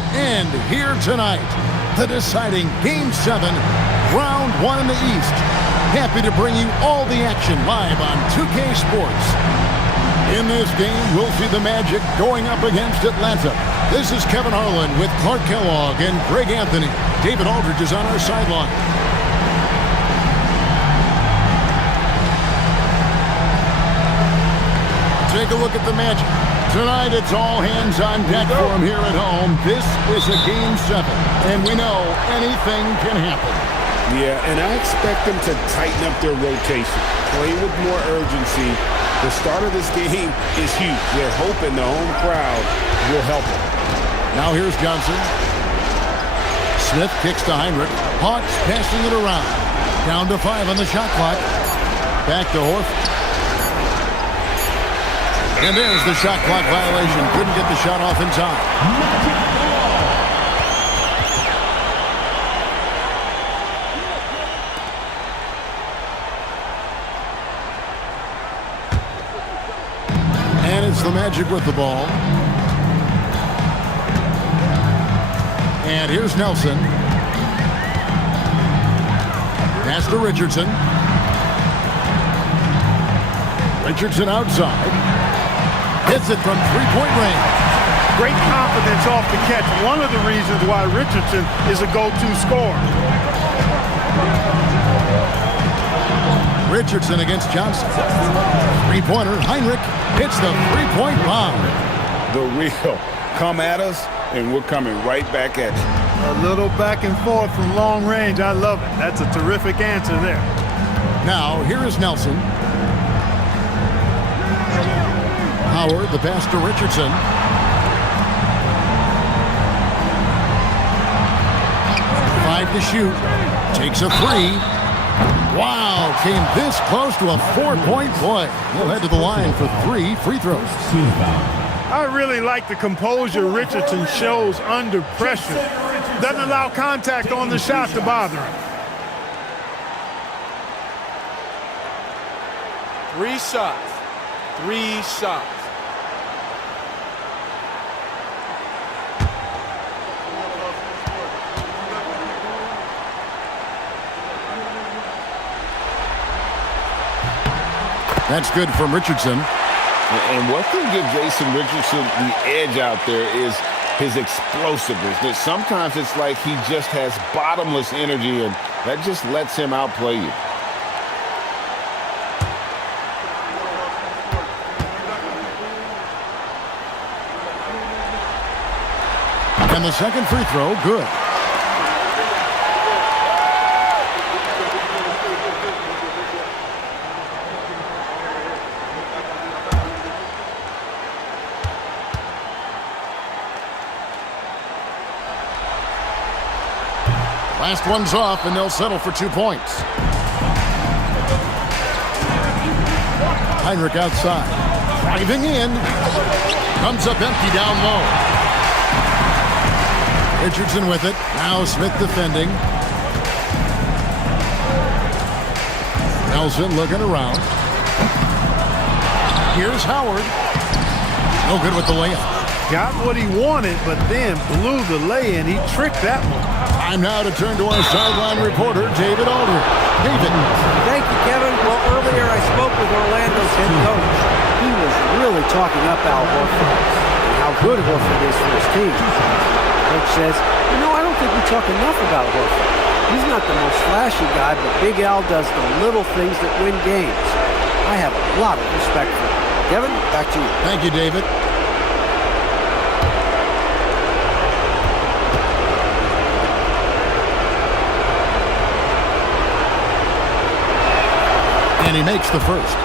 And here tonight, the deciding Game 7, Round 1 in the East. Happy to bring you all the action live on 2K Sports. In this game, we'll see the Magic going up against Atlanta. This is Kevin Harlan with Clark Kellogg and Greg Anthony. David Aldridge is on our sideline. Take a look at the Magic. Tonight, it's all hands on deck for them here at home. This is a Game 7, and we know anything can happen. Yeah, and I expect them to tighten up their rotation, play with more urgency. The start of this game is huge. They're hoping the home crowd will help them. Now here's Johnson. Smith kicks to Heinrich. Hawks passing it around. Down to 5 on the shot clock. Back to Horford. And there's the shot clock violation. Couldn't get the shot off in time. And it's the Magic with the ball. And here's Nelson. Pass to Richardson. Richardson outside. Hits it from three-point range. Great confidence off the catch. One of the reasons why Richardson is a go-to scorer. Richardson against Johnson. Three-pointer. Heinrich hits the three-point bomb. The real come at us, and we're coming right back at you. A little back and forth from long range. I love it. That's a terrific answer there. Now, here is Nelson. Howard, the pass to Richardson. 5 to shoot. Takes a 3. Wow, came this close to a 4-point play. He'll head to the line for 3 free throws. I really like the composure Richardson shows under pressure. Doesn't allow contact on the shot to bother him. 3 shots. 3 shots. That's good from Richardson. And what can give Jason Richardson the edge out there is his explosiveness. That sometimes it's like he just has bottomless energy, and that just lets him outplay you. And the second free throw, good. Last one's off, and they'll settle for 2 points. Heinrich outside. Driving in. Comes up empty down low. Richardson with it. Now Smith defending. Nelson looking around. Here's Howard. No good with the layup. Got what he wanted, but then blew the lay-in. He tricked that one. Time now to turn to our sideline reporter, David Aldridge. David. Thank you, Kevin. Well, earlier I spoke with Orlando's head coach. He was really talking up Al Horford and how good Horford is for his team. Coach says, I don't think we talk enough about Horford. He's not the most flashy guy, but Big Al does the little things that win games. I have a lot of respect for him. Kevin, back to you. Thank you, David. And he makes the first.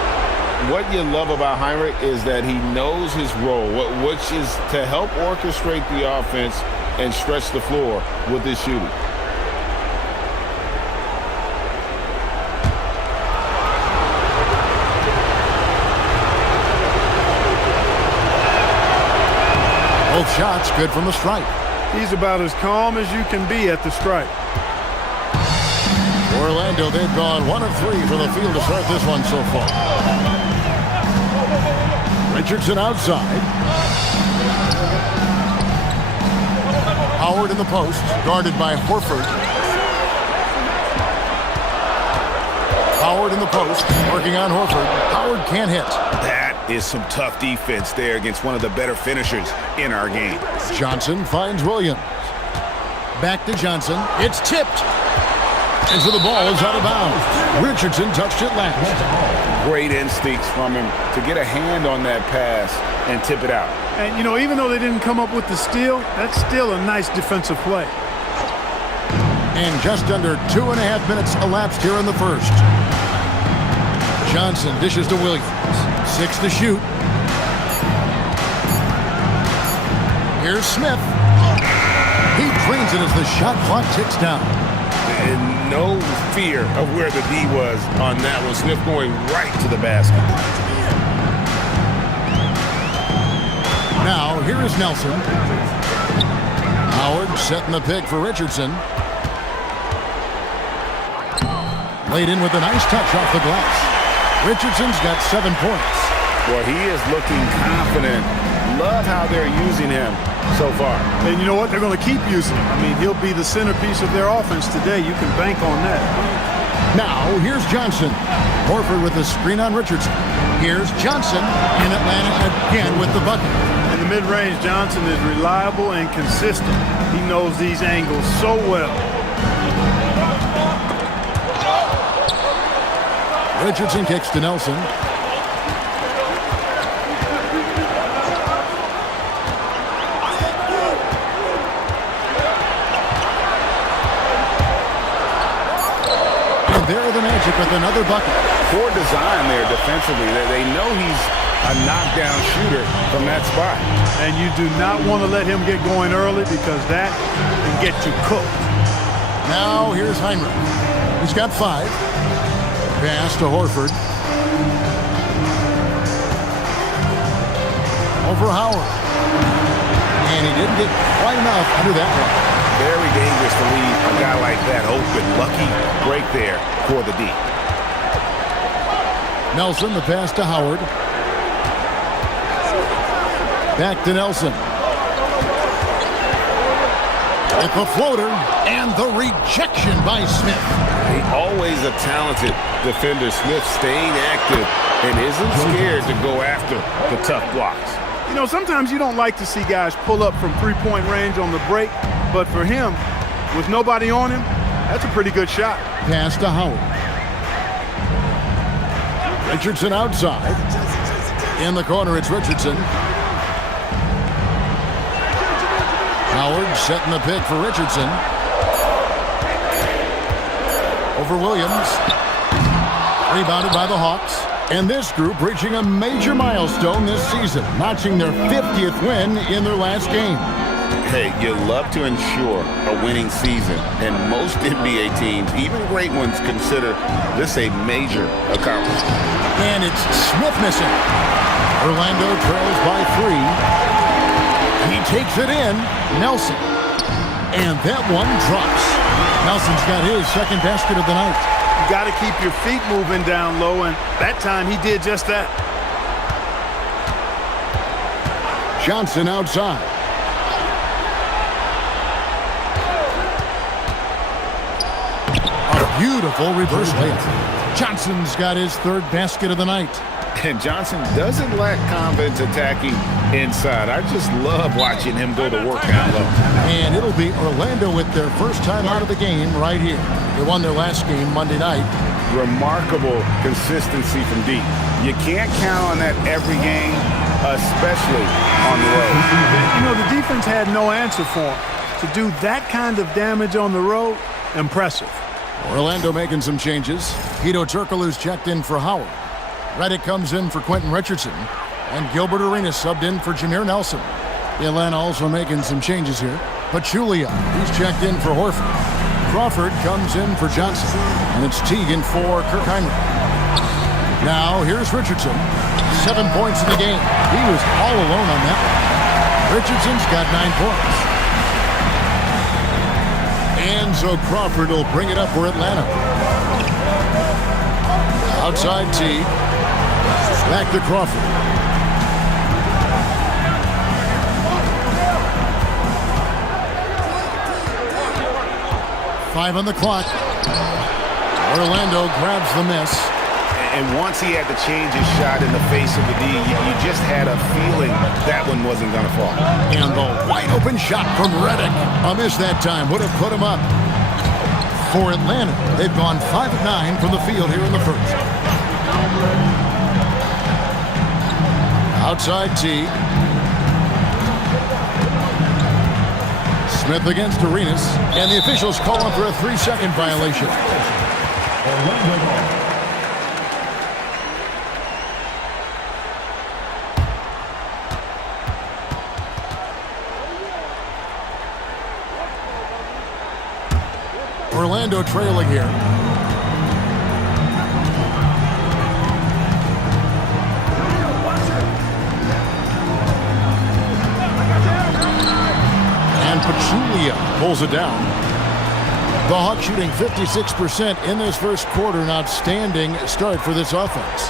What you love about Heinrich is that he knows his role, which is to help orchestrate the offense and stretch the floor with his shooting. Both shots good from the stripe. He's about as calm as you can be at the stripe. Orlando, they've gone 1 of 3 from the field to start this one so far. Richardson outside. Howard in the post, guarded by Horford. Howard in the post, working on Horford. Howard can't hit. That is some tough defense there against one of the better finishers in our game. Johnson finds Williams. Back to Johnson. It's tipped. And so the ball is out of bounds. Richardson touched it last. Great instincts from him to get a hand on that pass and tip it out. And, you know, even though they didn't come up with the steal, that's still a nice defensive play. And just under 2.5 minutes elapsed here in the first. Johnson dishes to Williams. 6 to shoot. Here's Smith. He drains it as the shot clock ticks down. And no fear of where the D was on that one. Smith going right to the basket. Now, here is Nelson. Howard setting the pick for Richardson. Laid in with a nice touch off the glass. Richardson's got 7 points. Well, he is looking confident. Love how they're using him so far. And you know what? They're going to keep using him. I mean, he'll be the centerpiece of their offense today. You can bank on that. Now, here's Johnson. Horford with the screen on Richardson. Here's Johnson in Atlanta again with the bucket. In the mid-range, Johnson is reliable and consistent. He knows these angles so well. Richardson kicks to Nelson. There are the Magic with another bucket. Poor design there defensively. They know he's a knockdown shooter from that spot. And you do not want to let him get going early because that can get you cooked. Now here's Heinrich. He's got 5. Pass to Horford. Over Howard. And he didn't get quite enough under that one. Very dangerous to leave a guy like that open. Lucky break there for the D. Nelson, the pass to Howard. Back to Nelson. With the floater and the rejection by Smith. Always a talented defender. Smith staying active and isn't scared to go after the tough blocks. You know, sometimes you don't like to see guys pull up from three-point range on the break, but for him, with nobody on him, that's a pretty good shot. Pass to Howard. Richardson outside. In the corner, it's Richardson. Howard setting the pick for Richardson. Over Williams. Rebounded by the Hawks. And this group reaching a major milestone this season, notching their 50th win in their last game. Hey, you love to ensure a winning season, and most NBA teams, even great ones, consider this a major accomplishment. And it's Smith missing. Orlando trails by 3. He takes it in. Nelson. And that one drops. Nelson's got his second basket of the night. You got to keep your feet moving down low, and that time he did just that. Johnson outside. A beautiful reverse layup. Johnson's got his 3rd basket of the night. And Johnson doesn't lack confidence attacking inside. I just love watching him go to work down low. And it'll be Orlando with their first time out of the game right here. They won their last game Monday night. Remarkable consistency from deep. You can't count on that every game, especially on the road. You know, the defense had no answer for him. To do that kind of damage on the road, impressive. Orlando making some changes. Hedo Turkoglu's checked in for Howard. Reddick comes in for Quentin Richardson. And Gilbert Arenas subbed in for Jameer Nelson. Atlanta also making some changes here. Pachulia, he's checked in for Horford. Crawford comes in for Johnson. And it's Teagan for Kirk Heinrich. Now, here's Richardson. 7 points in the game. He was all alone on that one. Richardson's got 9 points. And so Crawford will bring it up for Atlanta. Outside T. Back to Crawford. 5 on the clock. Orlando grabs the miss. And once he had to change his shot in the face of the D, you just had a feeling that one wasn't going to fall. And the wide open shot from Redick. A miss that time would have put him up. For Atlanta, they've gone 5 of 9 from the field here in the first. Outside T. Smith against Arenas, and the officials call him for a 3-second violation. Orlando trailing here. And Pachulia pulls it down. The Hawks shooting 56% in this first quarter. An outstanding start for this offense.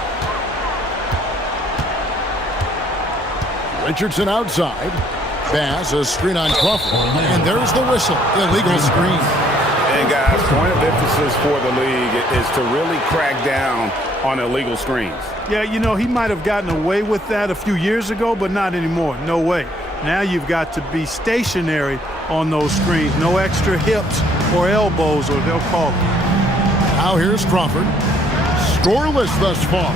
Richardson outside. Bass, a screen on Crawford. And there's the whistle. Illegal screen. And guys, point of emphasis for the league is to really crack down on illegal screens. Yeah, you know, he might have gotten away with that a few years ago, but not anymore. No way. Now you've got to be stationary on those screens. No extra hips or elbows, or they'll call it. Now here's Crawford. Scoreless thus far.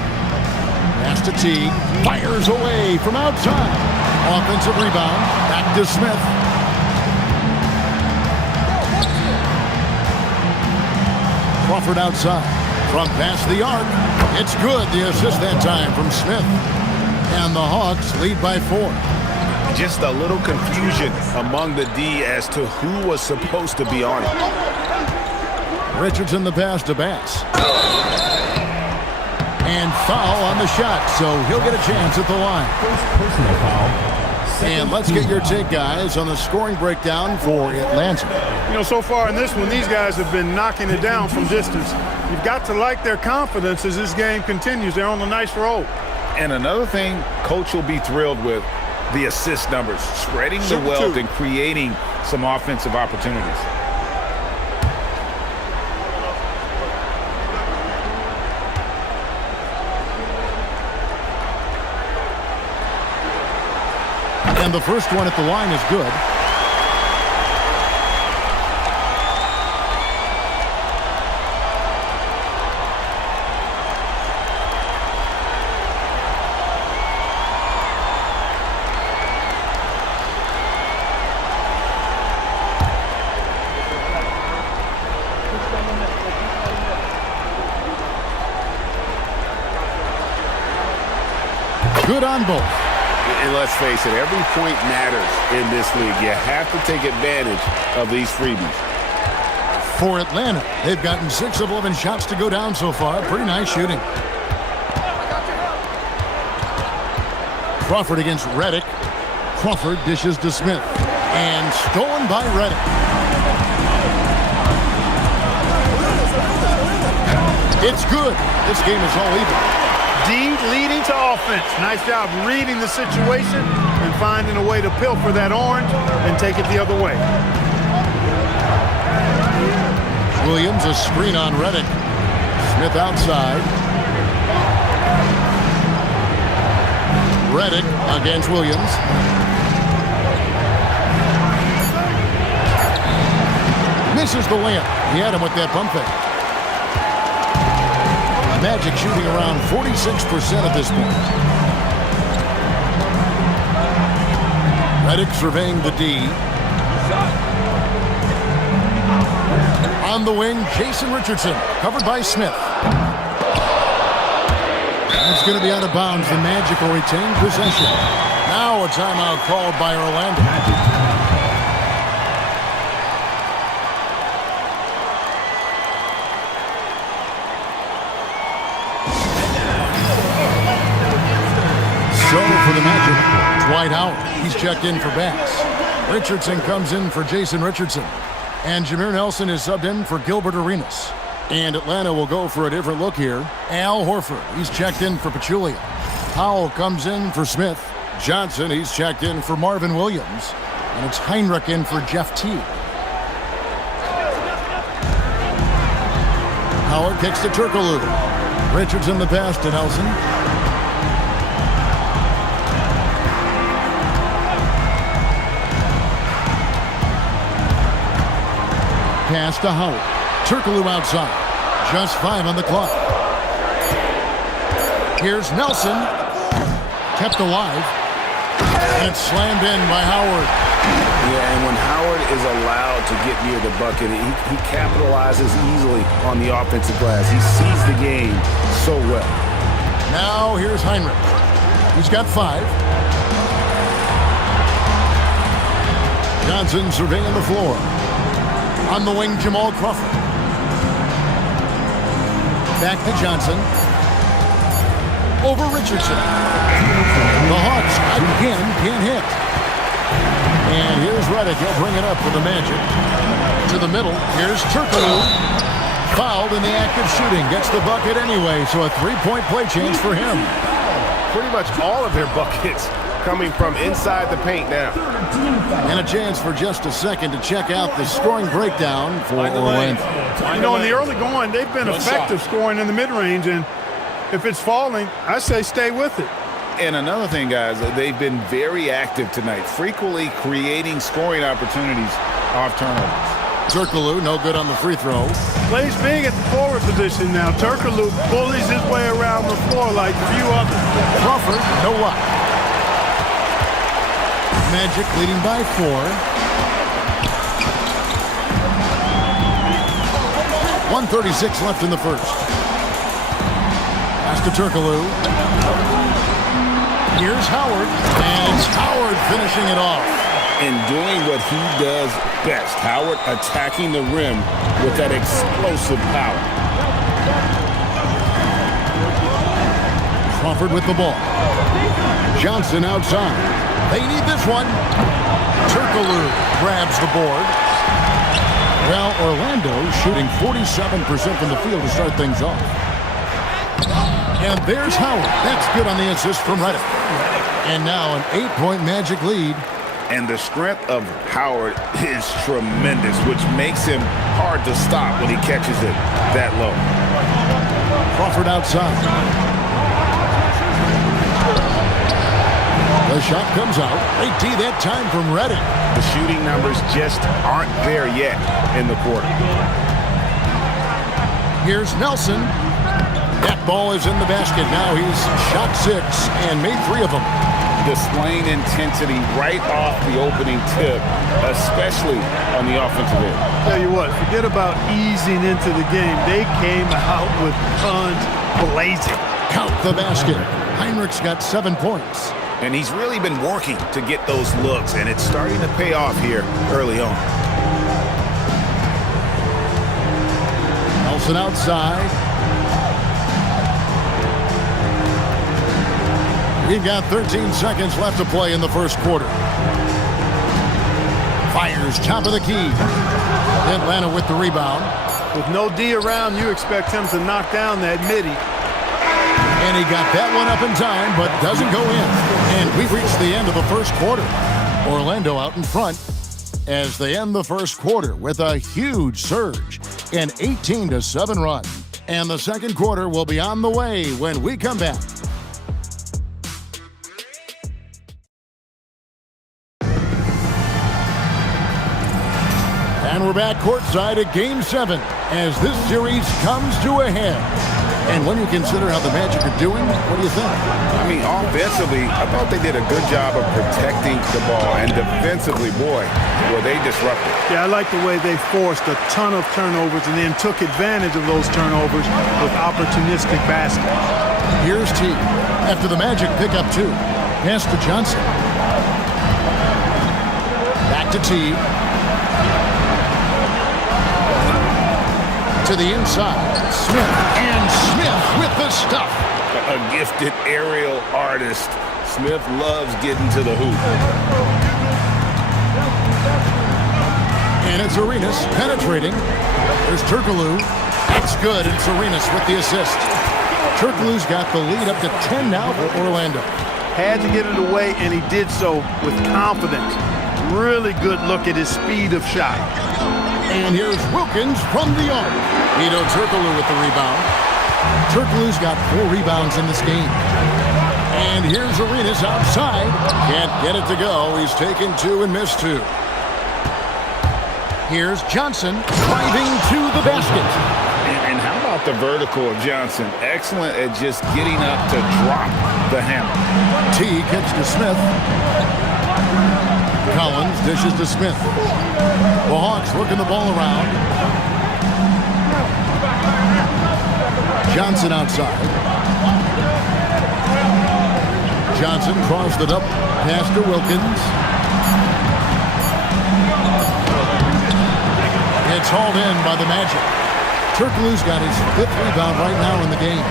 Pass to T. Fires away from outside. Offensive rebound. Back to Smith. Crawford outside. From past the arc. It's good. The assist that time from Smith. And the Hawks lead by 4. Just a little confusion among the D as to who was supposed to be on it. Richardson the pass to Bass. And foul on the shot, so he'll get a chance at the line. Personal foul. And let's get your take, guys, on the scoring breakdown for Atlanta. You know, so far in this one, these guys have been knocking it down from distance. You've got to like their confidence as this game continues. They're on a nice roll. And another thing Coach will be thrilled with, the assist numbers, spreading the wealth and creating some offensive opportunities. And the first one at the line is good. Good on both. And let's face it, every point matters in this league. You have to take advantage of these freebies. For Atlanta, they've gotten 6 of 11 shots to go down so far. Pretty nice shooting. Crawford against Redick. Crawford dishes to Smith. And stolen by Redick. It's good. This game is all even. D leading to offense. Nice job reading the situation and finding a way to pilfer that orange and take it the other way. Williams, a screen on Redick. Smith outside. Redick against Williams. Misses the layup. He had him with that pump fake. Magic shooting around 46% at this point. Redick surveying the D. On the wing, Jason Richardson, covered by Smith. That's going to be out of bounds. The Magic will retain possession. Now a timeout called by Orlando. So for the Magic, Dwight Howard. He's checked in for Bass. Richardson comes in for Jason Richardson. And Jameer Nelson is subbed in for Gilbert Arenas. And Atlanta will go for a different look here. Al Horford, he's checked in for Pachulia. Powell comes in for Smith. Johnson, he's checked in for Marvin Williams. And it's Heinrich in for Jeff Teague. Howard kicks to Turkoglu. Richardson the pass to Nelson. Pass to Howard. Turkoglu outside. Just 5 on the clock. Here's Nelson. Kept alive. And it's slammed in by Howard. Yeah, and when Howard is allowed to get near the bucket, he capitalizes easily on the offensive glass. He sees the game so well. Now here's Heinrich. He's got 5. Johnson surveying the floor. On the wing, Jamal Crawford. Back to Johnson. Over Richardson. The Hawks again can't hit. And here's Reddick. He'll bring it up for the Magic. To the middle. Here's Turkoglu. Fouled in the act of shooting. Gets the bucket anyway, so a 3-point play change for him. Pretty much all of their buckets coming from inside the paint now. And a chance for just a second to check out the scoring breakdown for Orlando. You know, in the early going, they've been effective scoring in the mid-range, and if it's falling, I say stay with it. And another thing, guys, they've been very active tonight, frequently creating scoring opportunities off turnovers. Turkoglu, no good on the free throw. Plays big at the forward position now. Turkoglu bullies his way around the floor like few others. Crawford, no luck. Magic leading by 4. 1:36 left in the first. Pass to Turkoglu. Here's Howard, and it's Howard finishing it off. And doing what he does best, Howard attacking the rim with that explosive power. Crawford with the ball. Johnson outside. They need this one. Turkoglu grabs the board. Well, Orlando shooting 47% from the field to start things off. And there's Howard. That's good on the assist from Reddick. And now an 8-point Magic lead. And the strength of Howard is tremendous, which makes him hard to stop when he catches it that low. Crawford outside. The shot comes out. Great D that time from Reddick. The shooting numbers just aren't there yet in the quarter. Here's Nelson. That ball is in the basket. Now he's shot 6 and made 3 of them. Displaying intensity right off the opening tip, especially on the offensive end. Tell you what, forget about easing into the game. They came out with guns blazing. Count the basket. Heinrich's got 7 points. And he's really been working to get those looks, and it's starting to pay off here early on. Nelson outside. We've got 13 seconds left to play in the first quarter. Fires top of the key. Atlanta with the rebound. With no D around, you expect him to knock down that midi. And he got that one up in time, but doesn't go in. And we've reached the end of the first quarter. Orlando out in front as they end the first quarter with a huge surge, an 18-7 run. And the second quarter will be on the way when we come back. And we're back courtside at Game 7 as this series comes to a head. And when you consider how the Magic are doing, what do you think? I mean, offensively, I thought they did a good job of protecting the ball. And defensively, boy, were they disruptive. Yeah, I like the way they forced a ton of turnovers and then took advantage of those turnovers with opportunistic baskets. Here's T. After the Magic pick up 2. Pass to Johnson. Back to T. To the inside. Smith. And Smith with the stuff. A gifted aerial artist. Smith loves getting to the hoop. And it's Arenas penetrating. There's Turkoglu. That's good. It's Arenas with the assist. Turkoglu's got the lead up to 10 now for Orlando. Had to get it away, and he did so with confidence. Really good look at his speed of shot. And here's Wilkins from the arc. Ito Turkoglu with the rebound. Turkoglu's got 4 rebounds in this game. And here's Arenas outside. Can't get it to go. He's taken 2 and missed 2. Here's Johnson driving to the basket. And how about the vertical of Johnson? Excellent at just getting up to drop the hammer. T kicks to Smith. Collins dishes to Smith. The Hawks working the ball around. Johnson outside. Johnson crossed it up. Pass to Wilkins. It's hauled in by the Magic. Turkoglu's got his 5th rebound right now in the game.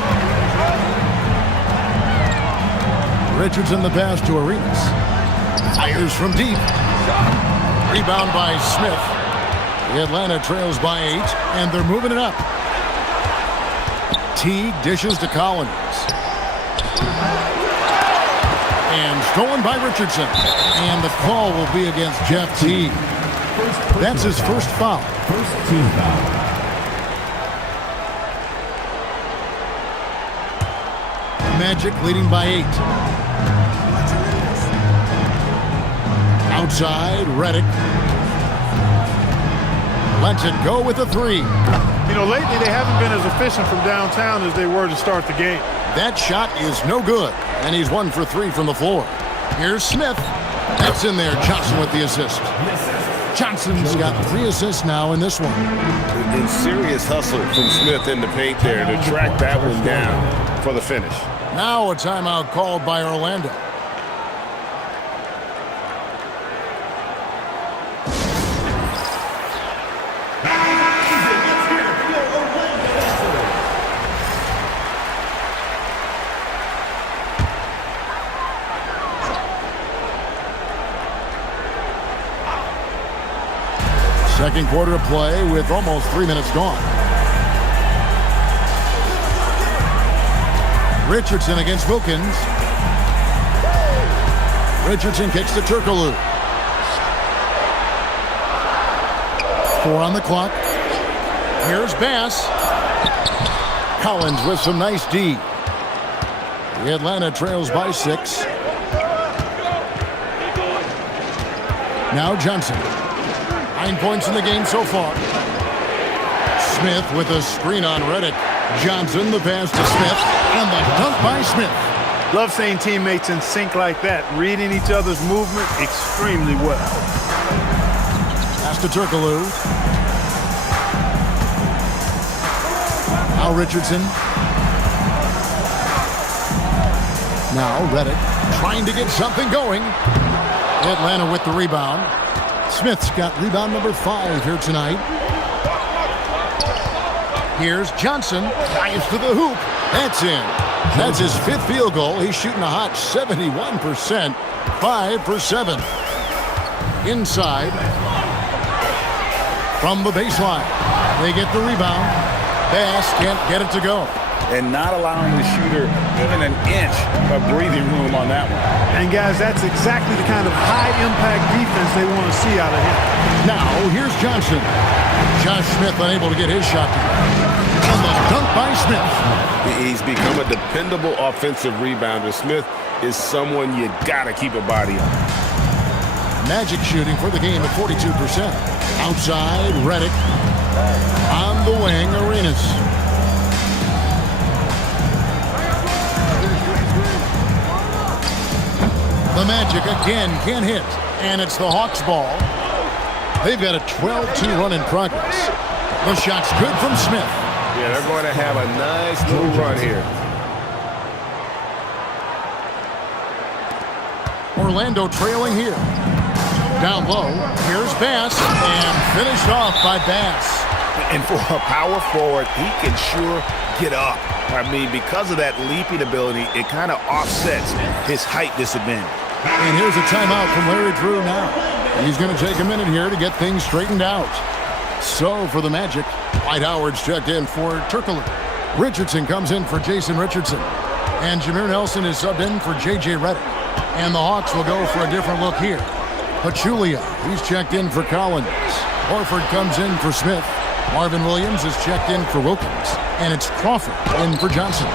Richardson the pass to Arenas. Fires from deep. Rebound by Smith. The Atlanta trails by 8, and they're moving it up. Teague dishes to Collins. And stolen by Richardson. And the call will be against Jeff Teague. That's his first foul. First team foul. Magic leading by 8. Outside, Redick. Lets it go with a 3. You know, lately they haven't been as efficient from downtown as they were to start the game. That shot is no good, and he's 1 for 3 from the floor. Here's Smith. That's in there. Johnson with the assist. Johnson's got 3 assists now in this one. And serious hustle from Smith in the paint there to track that one down for the finish. Now a timeout called by Orlando. Second quarter of play with almost 3 minutes gone. Richardson against Wilkins. Richardson kicks to Turkoglu. 4 on the clock. Here's Bass. Collins with some nice D. The Atlanta trails by 6. Now Johnson. 9 points in the game so far. Smith with a screen on Redick. Johnson the pass to Smith. And the dunk by Smith. Love seeing teammates in sync like that, reading each other's movement extremely well. Pass to Turkoglu. Now Richardson. Now Redick trying to get something going. Atlanta with the rebound. Smith's got rebound number 5 here tonight. Here's Johnson. Dives to the hoop. That's in. That's his 5th field goal. He's shooting a hot 71%. 5 for 7. Inside. From the baseline. They get the rebound. Bass can't get it to go. And not allowing the shooter even an inch of breathing room on that one. And guys, that's exactly the kind of high-impact defense they want to see out of him. Now, here's Johnson. Josh Smith unable to get his shot to go. And the dunk by Smith. He's become a dependable offensive rebounder. Smith is someone you gotta keep a body on. Magic shooting for the game at 42%. Outside, Redick. On the wing, Arenas. The Magic again can't hit, and it's the Hawks' ball. They've got a 12-2 run in progress. The shot's good from Smith. Yeah, they're going to have a nice little run here. Orlando trailing here. Down low, here's Bass, and finished off by Bass. And for a power forward, he can sure get up. I mean, because of that leaping ability, it kind of offsets his height disadvantage. And here's a timeout from Larry Drew now. He's going to take a minute here to get things straightened out. So for the Magic, Dwight Howard's checked in for Turkoglu. Richardson comes in for Jason Richardson. And Jameer Nelson is subbed in for J.J. Redick. And the Hawks will go for a different look here. Pachulia, he's checked in for Collins. Horford comes in for Smith. Marvin Williams is checked in for Wilkins. And it's Crawford in for Johnson.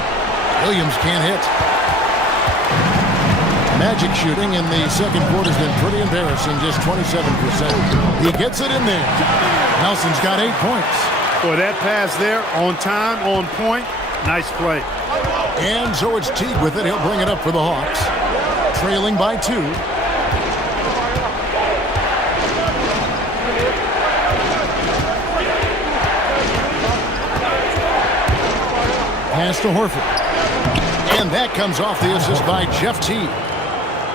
Williams can't hit. Magic shooting in the second quarter has been pretty embarrassing, just 27%. He gets it in there. Nelson's got 8 points. Boy, that pass there, on time, on point, nice play. And so it's Teague with it. He'll bring it up for the Hawks. Trailing by 2. Pass to Horford. And that comes off the assist by Jeff Teague.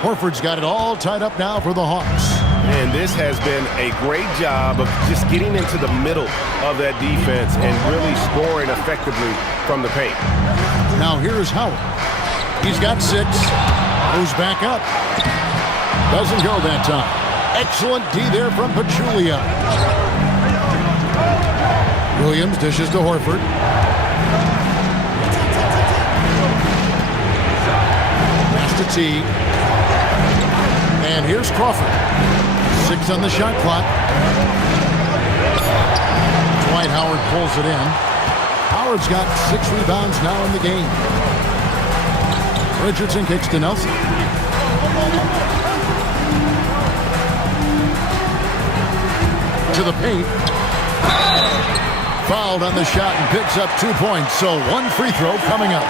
Horford's got it all tied up now for the Hawks. And this has been a great job of just getting into the middle of that defense and really scoring effectively from the paint. Now here's Howard. He's got 6. Goes back up. Doesn't go that time. Excellent D there from Pachulia. Williams dishes to Horford. Pass to Teague. And here's Crawford. 6 on the shot clock. Dwight Howard pulls it in. Howard's got 6 rebounds now in the game. Richardson kicks to Nelson. To the paint. Fouled on the shot and picks up 2 points. So 1 free throw coming up.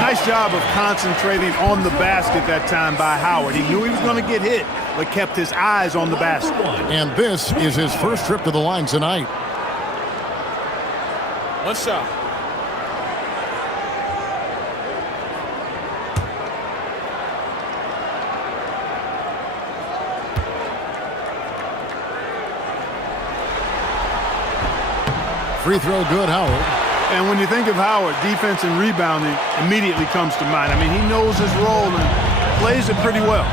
Nice job of concentrating on the basket that time by Howard. He knew he was going to get hit, but kept his eyes on the basket. And this is his first trip to the line tonight. 1 shot. Free throw good, Howard. And when you think of Howard, defense and rebounding immediately comes to mind. I mean, he knows his role and plays it pretty well.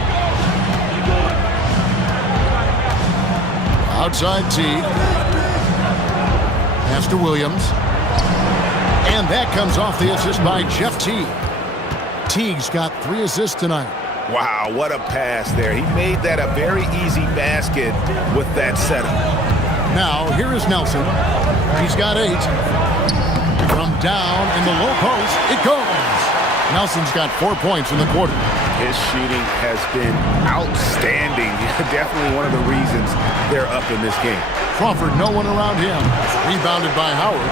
Outside Teague. Pass to Williams. And that comes off the assist by Jeff Teague. Teague's got 3 assists tonight. Wow, what a pass there. He made that a very easy basket with that setup. Now, here is Nelson. He's got 8. From down in the low post, it goes. Nelson's got 4 points in the quarter. His shooting has been outstanding. Definitely one of the reasons they're up in this game. Crawford, no one around him. Rebounded by Howard.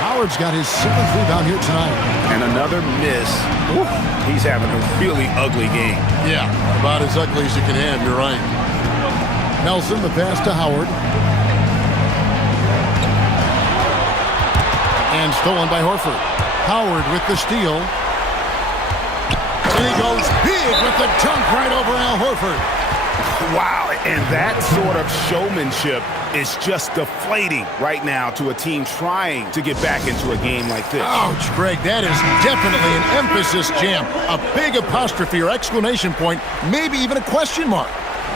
Howard's got his 7th rebound here tonight. And another miss. Woo, he's having a really ugly game. Yeah, about as ugly as you can have, you're right. Nelson, the pass to Howard. And stolen by Horford. Howard with the steal. And he goes big with the dunk right over Al Horford. Wow, and that sort of showmanship is just deflating right now to a team trying to get back into a game like this. Ouch, Greg, that is definitely an emphasis jam. A big apostrophe or exclamation point, maybe even a question mark.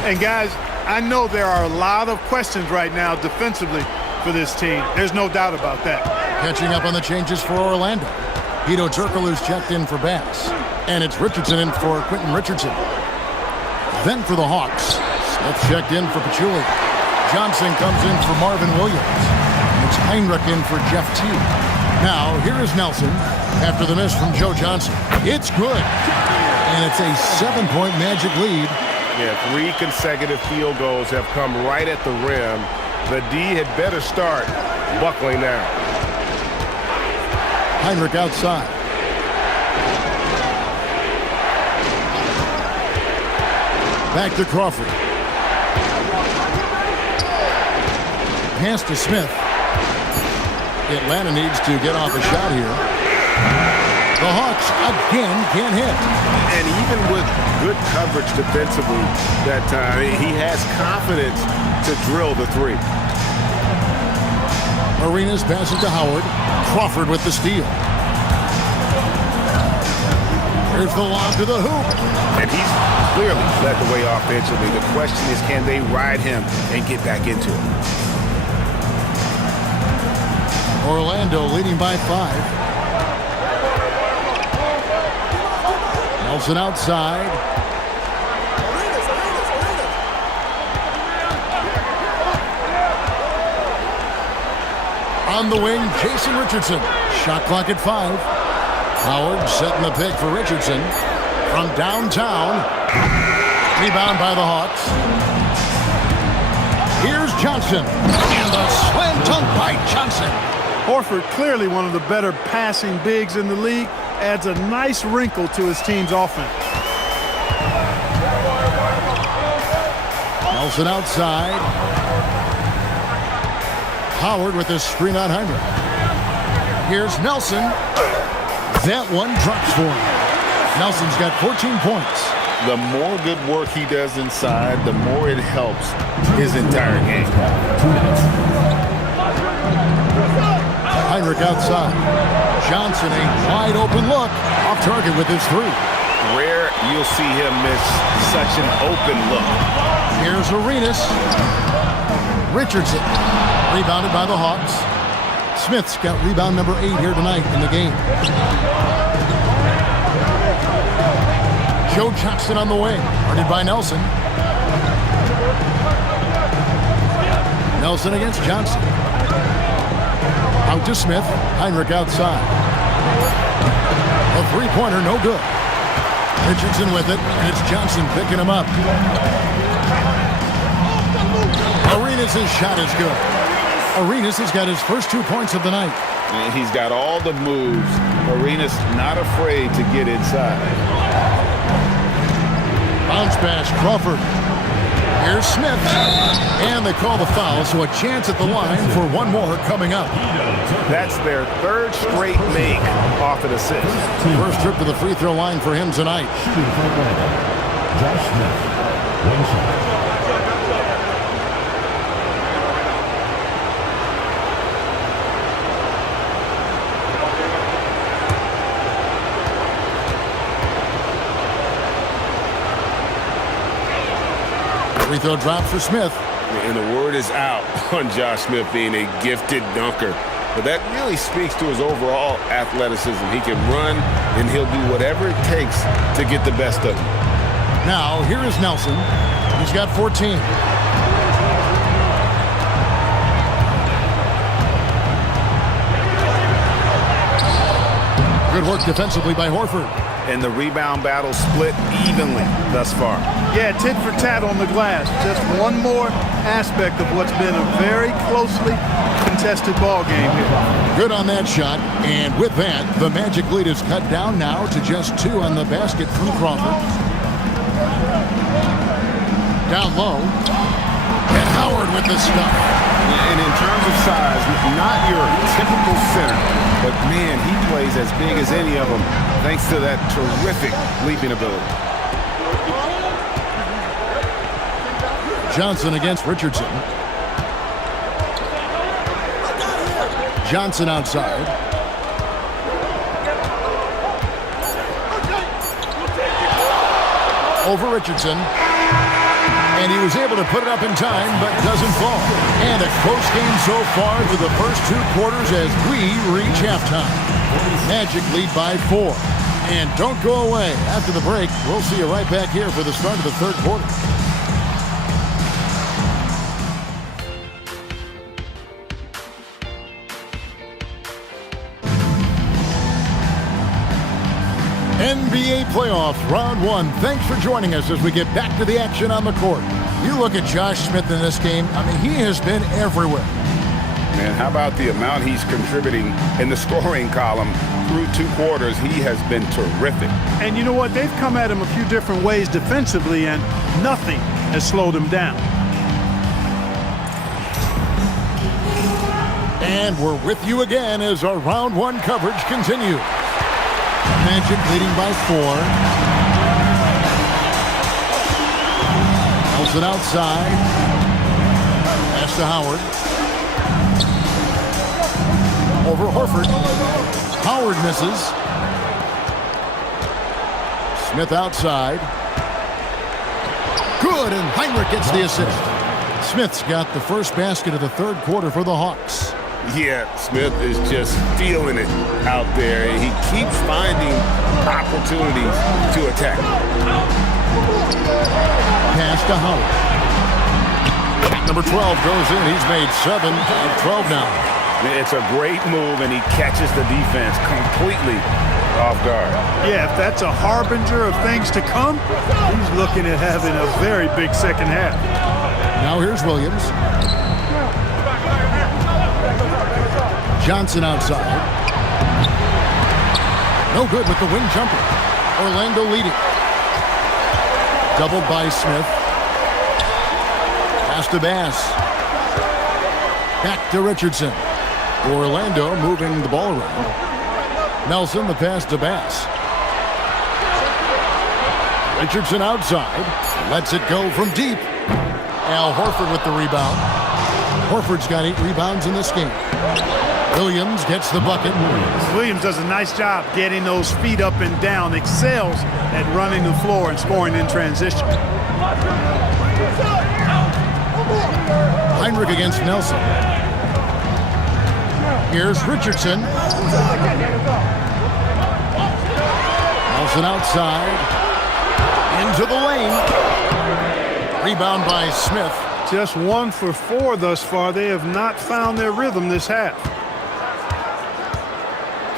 And guys, I know there are a lot of questions right now defensively for this team. There's no doubt about that. Catching up on the changes for Orlando. Hito Turkoglu's checked in for Bass. And it's Richardson in for Quentin Richardson. Then for the Hawks, Smith checked in for Pachulia. Johnson comes in for Marvin Williams. And it's Heinrich in for Jeff Teague. Now, here is Nelson after the miss from Joe Johnson. It's good. And it's a 7-point Magic lead. Yeah, 3 consecutive field goals have come right at the rim. The D had better start buckling down. Heinrich outside. Back to Crawford. Pass to Smith. Atlanta needs to get off a shot here. The Hawks again can't hit. And even with good coverage defensively that time, he has confidence to drill the 3. Arenas passes to Howard. Crawford with the steal. Here's the lob to the hoop. And he's clearly led the way offensively. The question is, can they ride him and get back into it? Orlando leading by 5. Nelson outside. On the wing, Jason Richardson. Shot clock at 5. Howard setting the pick for Richardson. From downtown. Rebound by the Hawks. Here's Johnson. And a slam dunk by Johnson. Horford, clearly one of the better passing bigs in the league, adds a nice wrinkle to his team's offense. Nelson outside. Howard with his screen on Heinrich. Here's Nelson. That one drops for him. Nelson's got 14 points. The more good work he does inside, the more it helps his entire game. Heinrich outside. Johnson, a wide open look. Off target with his 3. Rare you'll see him miss such an open look. Here's Arenas. Richardson. Rebounded by the Hawks. Smith's got rebound number 8 here tonight in the game. Joe Johnston on the wing. Guarded by Nelson. Nelson against Johnson. Out to Smith. Heinrich outside. A three-pointer, no good. Richardson with it, and it's Johnson picking him up. Arenas' shot is good. Arenas has got his first 2 points of the night. And he's got all the moves. Arenas not afraid to get inside. Bounce pass, Crawford. Here's Smith. And they call the foul, so a chance at the line for one more coming up. That's their 3rd straight make off an assist. First trip to the free throw line for him tonight. Josh Smith, 1 shot. Free throw drop for Smith. And the word is out on Josh Smith being a gifted dunker. But that really speaks to his overall athleticism. He can run, and he'll do whatever it takes to get the best of him. Now, here is Nelson. He's got 14. Good work defensively by Horford. And the rebound battle split evenly thus far. Yeah, tit for tat on the glass. Just one more aspect of what's been a very closely contested ball game here. Good on that shot. And with that, the Magic lead is cut down now to just 2 on the basket from Crawford. Down low. And Howard with the stuff. And in terms of size, not your typical center, but man, he plays as big as any of them thanks to that terrific leaping ability. Johnson against Richardson. Johnson outside. Over Richardson. And he was able to put it up in time, but doesn't fall. And a close game so far through the first 2 quarters as we reach halftime. Magic lead by 4. And don't go away. After the break, we'll see you right back here for the start of the 3rd quarter. NBA playoffs, round 1. Thanks for joining us as we get back to the action on the court. You look at Josh Smith in this game, I mean, he has been everywhere. Man, how about the amount he's contributing in the scoring column through 2 quarters? He has been terrific. And you know what? They've come at him a few different ways defensively, and nothing has slowed him down. And we're with you again as our round 1 coverage continues. Magic leading by 4. Nelson outside. Pass to Howard. Over Horford. Howard misses. Smith outside. Good, and Heinrich gets the assist. Smith's got the first basket of the 3rd quarter for the Hawks. Yeah, Smith is just feeling it out there. He keeps finding opportunities to attack. Pass to Howard. Number 12 goes in. He's made 7 of 12 now. It's a great move, and he catches the defense completely off guard. Yeah, if that's a harbinger of things to come, he's looking at having a very big second half. Now here's Williams. Johnson outside. No good with the wing jumper. Orlando leading. Doubled by Smith. Pass to Bass. Back to Richardson. Orlando moving the ball around. Nelson, the pass to Bass. Richardson outside. Lets it go from deep. Al Horford with the rebound. Horford's got 8 rebounds in this game. Williams gets the bucket. Williams does a nice job getting those feet up and down, excels at running the floor and scoring in transition. Heinrich against Nelson. Here's Richardson. Nelson outside. Into the lane. Rebound by Smith. Just 1 for 4 thus far. They have not found their rhythm this half.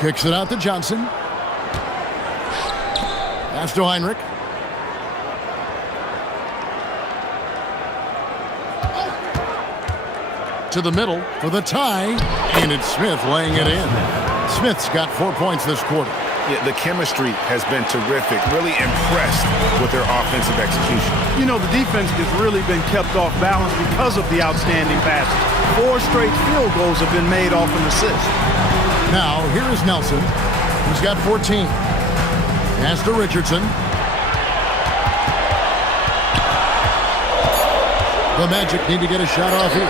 Kicks it out to Johnson. Pass to Heinrich. To the middle for the tie. And it's Smith laying it in. Smith's got 4 points this quarter. Yeah, the chemistry has been terrific. Really impressed with their offensive execution. You know, the defense has really been kept off balance because of the outstanding passes. 4 straight field goals have been made off an assist. Now, here is Nelson. He's got 14. Pass to Richardson. The Magic need to get a shot off here.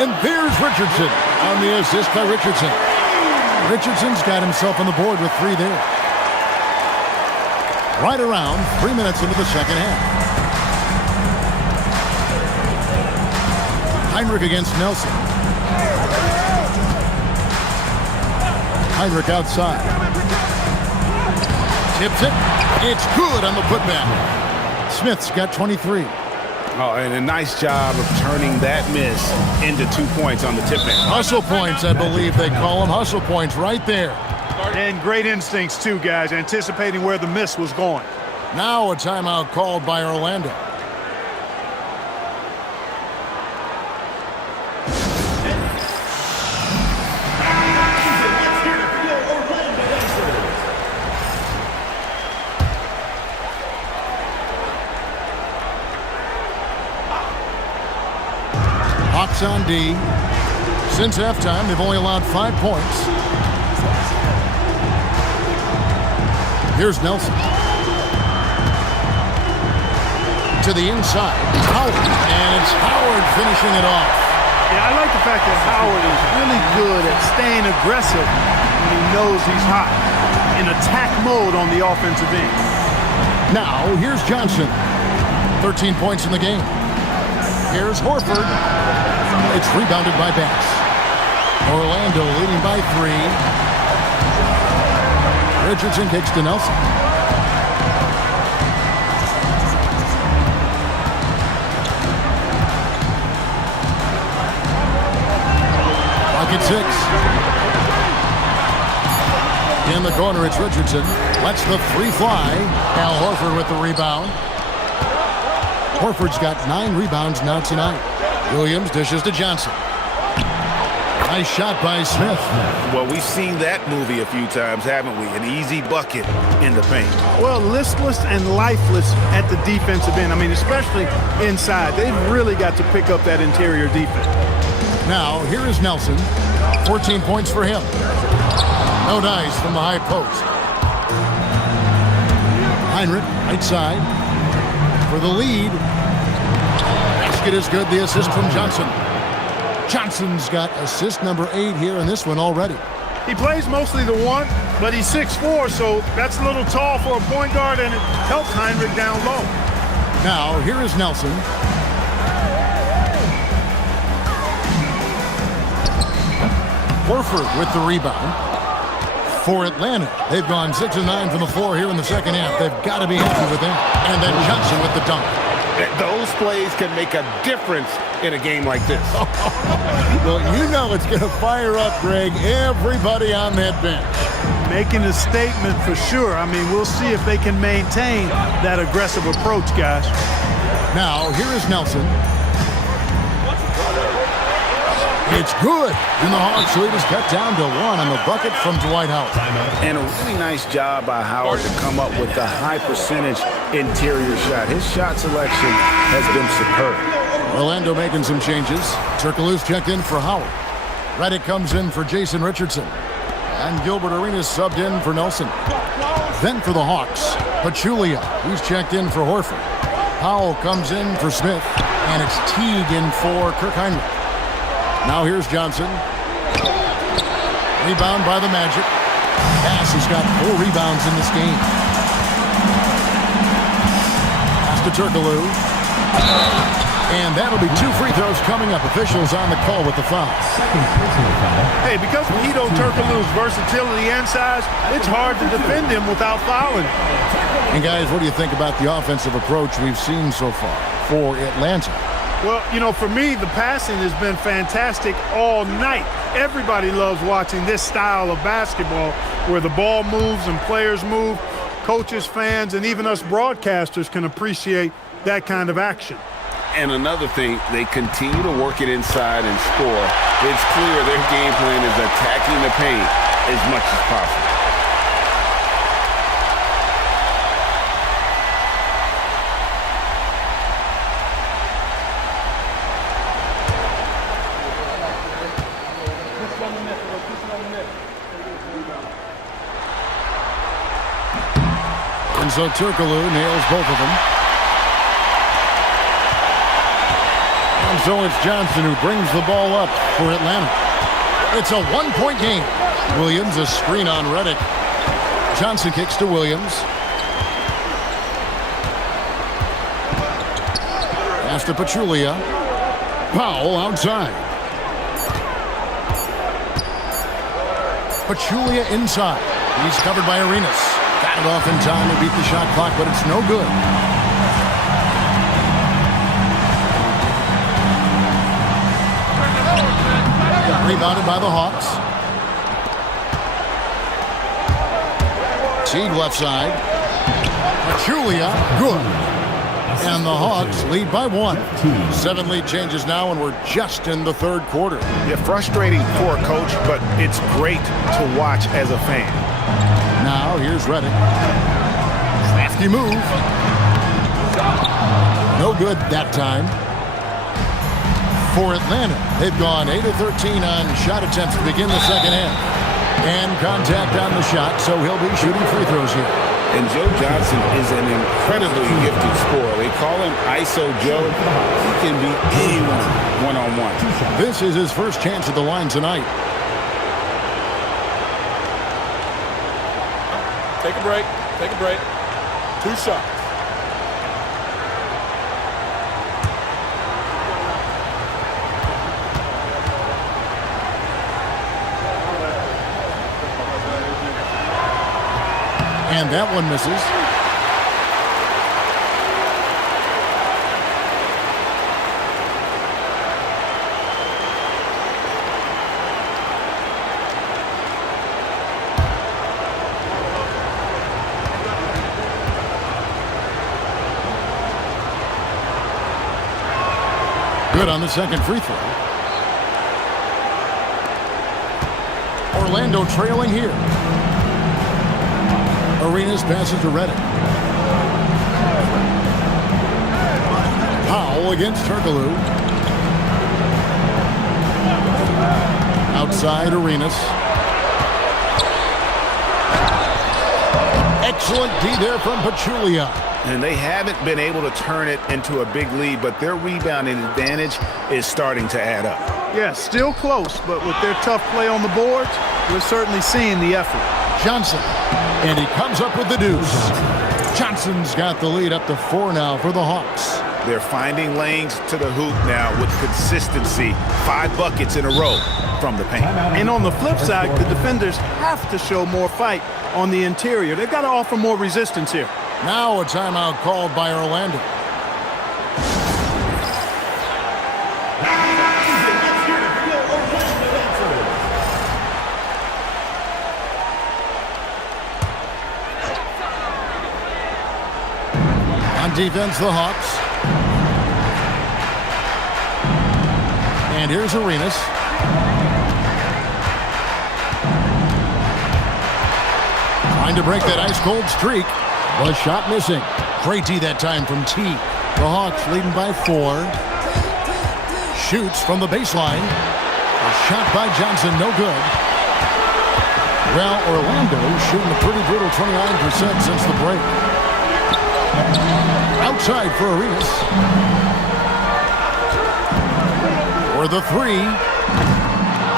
And there's Richardson on the assist by Richardson. Richardson's got himself on the board with 3 there. Right around 3 minutes into the second half. Heinrich against Nelson. Heinrich outside. Tips it. It's good on the putback. Smith's got 23. Oh, and a nice job of turning that miss into 2 points on the tip in. Hustle points, I believe they call them. Hustle points right there. And great instincts, too, guys, anticipating where the miss was going. Now a timeout called by Orlando. Hawks on D. Since halftime, they've only allowed 5 points. Here's Nelson. To the inside. Howard. And it's Howard finishing it off. Yeah, I like the fact that Howard is really good at staying aggressive when he knows he's hot. In attack mode on the offensive end. Now, here's Johnson. 13 points in the game. Here's Horford. It's rebounded by Bass. Orlando leading by 3. Richardson kicks to Nelson. Bucket 6. In the corner, it's Richardson. Lets the 3 fly. Al Horford with the rebound. Horford's got 9 rebounds now tonight. Williams dishes to Johnson. Nice shot by Smith. Well, we've seen that movie a few times, haven't we? An easy bucket in the paint. Well, listless and lifeless at the defensive end. I mean, especially inside. They've really got to pick up that interior defense. Now, here is Nelson. 14 points for him. No dice from the high post. Heinrich, right side. For the lead. Basket is good. The assist from Johnson. Johnson's got assist number 8 here in this one already. He plays mostly the 1, but he's 6'4", so that's a little tall for a point guard, and it helps Heinrich down low. Now, here is Nelson. Horford with the rebound. For Atlanta, they've gone 6 of 9 from the floor here in the second half. They've got to be happy with that. And then Johnson with the dunk. Those plays can make a difference in a game like this. Well, you know it's going to fire up, Greg, everybody on that bench. Making a statement for sure. I mean, we'll see if they can maintain that aggressive approach, guys. Now, here is Nelson. It's good. And the Hawks lead is cut down to 1 on the bucket from Dwight Howard. And a really nice job by Howard to come up with the high percentage interior shot. His shot selection has been superb. Orlando making some changes. Turkoglu's checked in for Howard. Redick comes in for Jason Richardson. And Gilbert Arenas subbed in for Nelson. Then for the Hawks, Pachulia. He's checked in for Horford. Powell comes in for Smith. And it's Teague in for Kirk Heinrich. Now here's Johnson. Rebound by the Magic. Bass has got 4 rebounds in this game. Pass to Turkoglu. And that'll be 2 free throws coming up. Officials on the call with the foul. Hey, because of Hedo Turkoglu's versatility and size, it's hard to defend him without fouling. And guys, what do you think about the offensive approach we've seen so far for Atlanta? Well, you know, for me, the passing has been fantastic all night. Everybody loves watching this style of basketball where the ball moves and players move. Coaches, fans, and even us broadcasters can appreciate that kind of action. And another thing, they continue to work it inside and score. It's clear their game plan is attacking the paint as much as possible. And so Turkoglu nails both of them. And so it's Johnson who brings the ball up for Atlanta. It's a 1-point game. Williams, a screen on Redick. Johnson kicks to Williams. Pass to Pachulia. Powell outside. Pachulia inside. He's covered by Arenas. Got it off in time to beat the shot clock, but it's no good. Rebounded by the Hawks. Teague left side. Pachulia, good. And the Hawks lead by 1. 7 lead changes now, and we're just in the 3rd quarter. Yeah, frustrating for a coach, but it's great to watch as a fan. Now here's Redick. Crafty move. No good that time. For Atlanta, they've gone 8 of 13 on shot attempts to begin the second half. And contact on the shot, so he'll be shooting free throws here. And Joe Johnson is an incredibly gifted scorer. They call him ISO Joe. He can be anyone one-on-one. This is his first chance at the line tonight. Take a break. Take a break. 2 shots. And that one misses. Good on the second free throw. Orlando trailing here. Arenas passes to Redick. Powell against Turkoglu. Outside Arenas. Excellent D there from Pachulia. And they haven't been able to turn it into a big lead, but their rebounding advantage is starting to add up. Yeah, still close, but with their tough play on the boards, we're certainly seeing the effort. Johnson, and he comes up with the deuce. Johnson's got the lead up to 4 now for the Hawks. They're finding lanes to the hoop now with consistency. 5 buckets in a row from the paint. And on the flip side, the defenders have to show more fight on the interior. They've got to offer more resistance here. Now a timeout called by Orlando. defense, the Hawks. And here's Arenas. Trying to break that ice-cold streak. The shot missing. Great D that time from T. The Hawks leading by 4. Shoots from the baseline. A shot by Johnson, no good. Well, Orlando shooting a pretty brutal 29% since the break. Outside for Arenas. For the 3.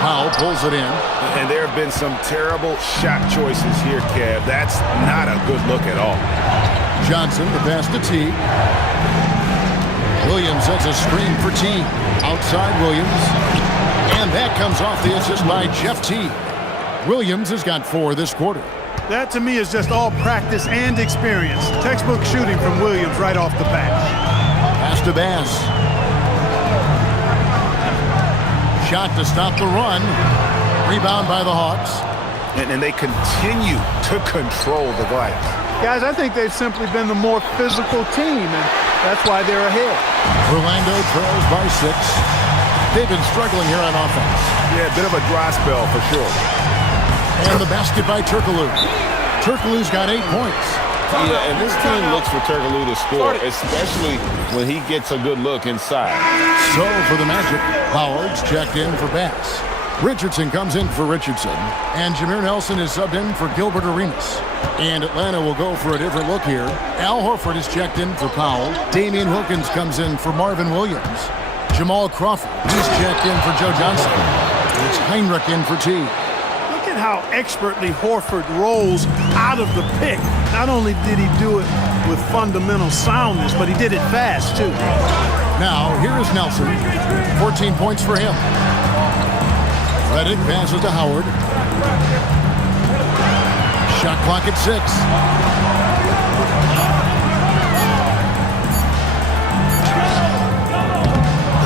Powell pulls it in. And there have been some terrible shot choices here, Kev. That's not a good look at all. Johnson, the pass to T. Williams sets a screen for T. Outside Williams. And that comes off the assist by Jeff T. Williams has got 4 this quarter. That, to me, is just all practice and experience. Textbook shooting from Williams right off the bat. Pass to Bass. Shot to stop the run. Rebound by the Hawks. And they continue to control the glass. Guys, I think they've simply been the more physical team, and that's why they're ahead. Orlando trails by 6. They've been struggling here on offense. Yeah, a bit of a dry spell for sure. And the basket by Turkoglu. Turkoglu's got 8 points. Yeah, and this team looks for Turkoglu to score, especially when he gets a good look inside. So for the Magic, Howard's checked in for Bass. Richardson comes in for Richardson. And Jameer Nelson is subbed in for Gilbert Arenas. And Atlanta will go for a different look here. Al Horford is checked in for Powell. Damian Wilkins comes in for Marvin Williams. Jamal Crawford, he's checked in for Joe Johnson. It's Heinrich in for T. Look at how expertly Horford rolls out of the pick. Not only did he do it with fundamental soundness, but he did it fast, too. Now, here is Nelson. 14 points for him. Reddick passes to Howard. Shot clock at 6.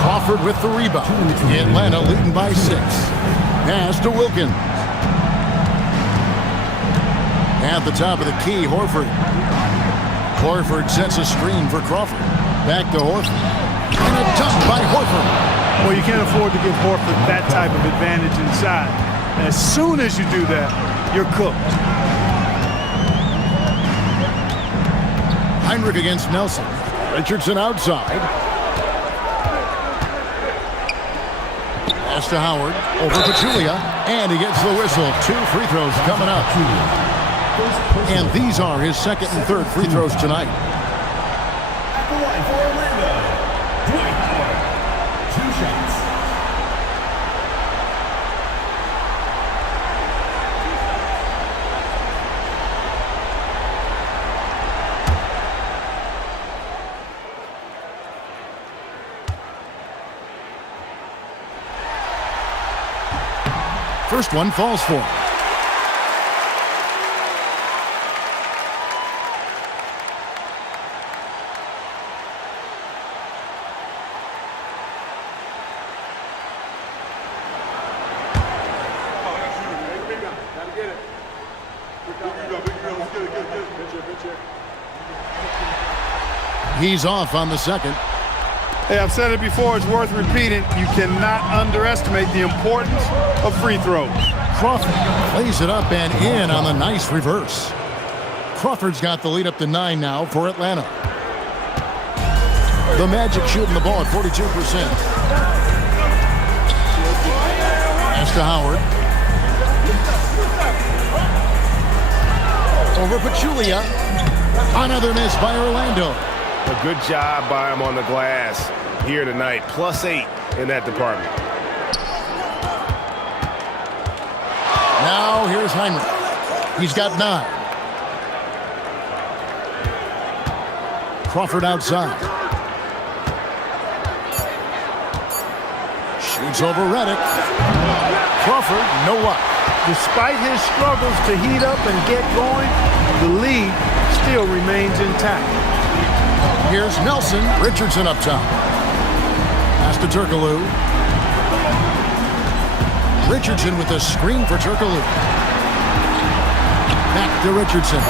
Crawford with the rebound. Atlanta leading by 6. Pass to Wilkins. At the top of the key, Horford. Horford sets a screen for Crawford. Back to Horford. And a dunk by Horford. Well, you can't afford to give Horford that type of advantage inside. As soon as you do that, you're cooked. Heinrich against Nelson. Richardson outside. Pass to Howard. Over Pachulia. And he gets the whistle. 2 free throws coming up. And these are his second and third free throws tonight. First one falls for him. He's off on the second. Hey, I've said it before, it's worth repeating. You cannot underestimate the importance of free throws. Crawford plays it up and in on the nice reverse. Crawford's got the lead up to 9 now for Atlanta. The Magic shooting the ball at 42%. Pass to Howard. Over Pachulia. Another miss by Orlando. A good job by him on the glass here tonight. +8 in that department. Now here's Heinrich. He's got 9. Crawford outside. Shoots over Reddick. Crawford, no luck. Despite his struggles to heat up and get going, the lead still remains intact. Here's Nelson. Richardson up top. Pass to Turkoglu. Richardson with a screen for Turkoglu. Back to Richardson.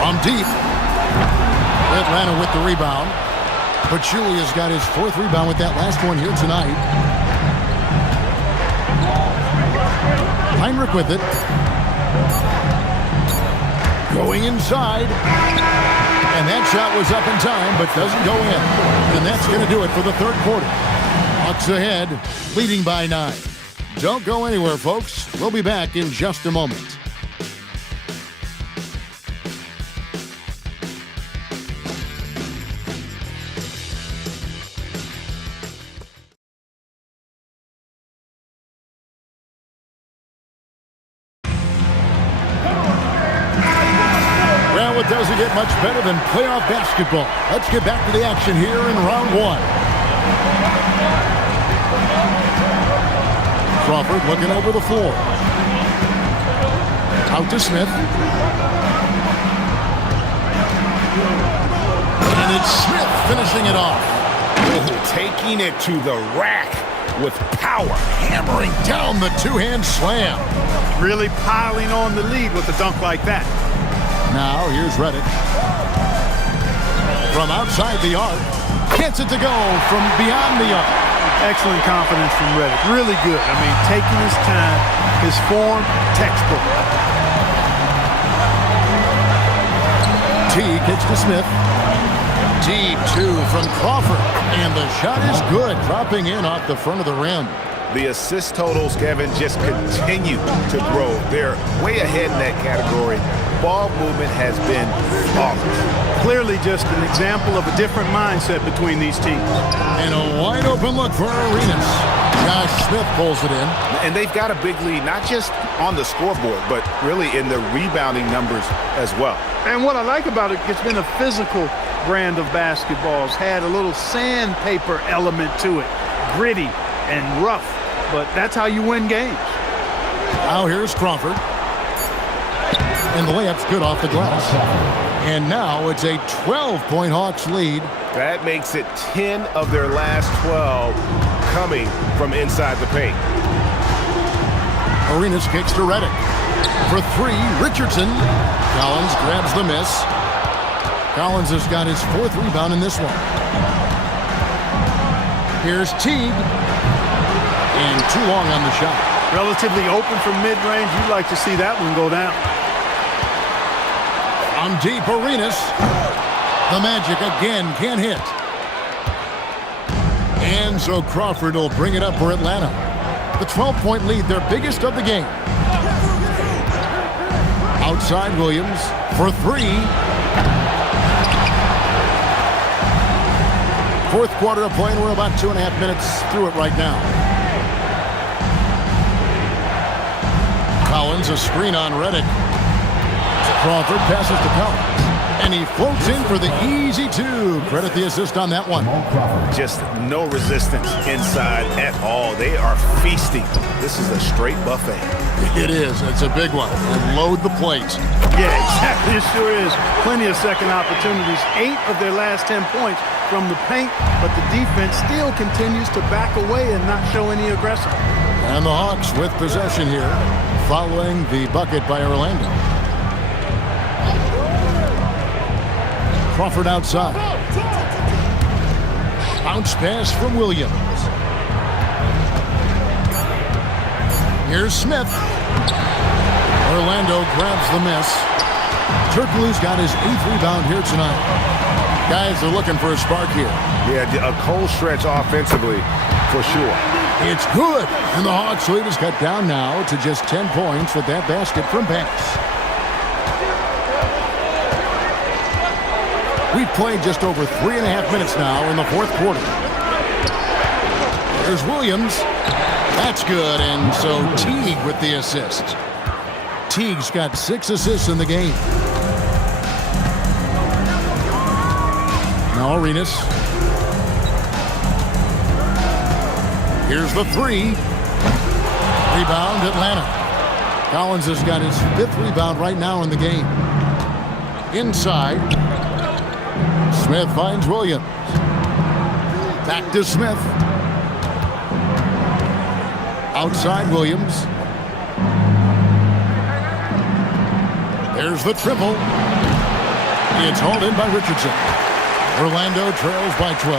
From deep. Atlanta with the rebound. Pachulia's got his 4th rebound with that last one here tonight. Heinrich with it. Going inside. And that shot was up in time, but doesn't go in. And that's going to do it for the 3rd quarter. Hawks ahead, leading by 9. Don't go anywhere, folks. We'll be back in just a moment. Well, it doesn't get much better than playoff basketball. Let's get back to the action here in round 1. Crawford looking over the floor. Out to Smith. And it's Smith finishing it off. Oh, taking it to the rack with power. Hammering down the two-hand slam. Really piling on the lead with a dunk like that. Now here's Reddick. From outside the arc. Gets it to go from beyond the arc. Excellent confidence from Reddick. Really good. I mean, taking his time, his form, textbook. T kicks to Smith. Deep 2 from Crawford. And the shot is good, dropping in off the front of the rim. The assist totals, Kevin, just continue to grow. They're way ahead in that category. Ball movement has been flawless. Clearly just an example of a different mindset between these teams. And a wide open look for Arenas. Josh Smith pulls it in. And they've got a big lead, not just on the scoreboard, but really in the rebounding numbers as well. And what I like about it, it's been a physical brand of basketball. It's had a little sandpaper element to it. Gritty and rough, but that's how you win games. Now here's Crawford. And the layup's good off the glass. And now it's a 12-point Hawks lead. That makes it 10 of their last 12 coming from inside the paint. Arenas kicks to Reddick. For 3, Richardson. Collins grabs the miss. Collins has got his 4th rebound in this one. Here's Teague. And too long on the shot. Relatively open from mid-range. You'd like to see that one go down. On deep, Arenas. The Magic again can't hit. And so Crawford will bring it up for Atlanta. The 12-point lead, their biggest of the game. Outside Williams for 3. 4th quarter of play, and we're about 2.5 minutes through it right now. Collins, a screen on Reddick. Crawford passes to Collins. And he floats in for the easy 2. Credit the assist on that one. Just no resistance inside at all. They are feasting. This is a straight buffet. It is. It's a big one. And load the plate. Yeah, exactly. It sure is. Plenty of second opportunities. 8 of their last 10 points from the paint, but the defense still continues to back away and not show any aggression. And the Hawks with possession here, following the bucket by Orlando. Crawford outside. Bounce pass from Williams. Here's Smith. Orlando grabs the miss. Turkoglu's got his 8th rebound here tonight. Guys are looking for a spark here. Yeah, a cold stretch offensively for sure. It's good. And the Hawks lead is cut down now to just 10 points with that basket from Pass. We've played just over 3.5 minutes now in the 4th quarter. There's Williams. That's good, and so Teague with the assist. Teague's got 6 assists in the game. Now Arenas. Here's the 3. Rebound, Atlanta. Collins has got his 5th rebound right now in the game. Inside. Smith finds Williams. Back to Smith. Outside Williams. There's the triple. It's hauled in by Richardson. Orlando trails by 12.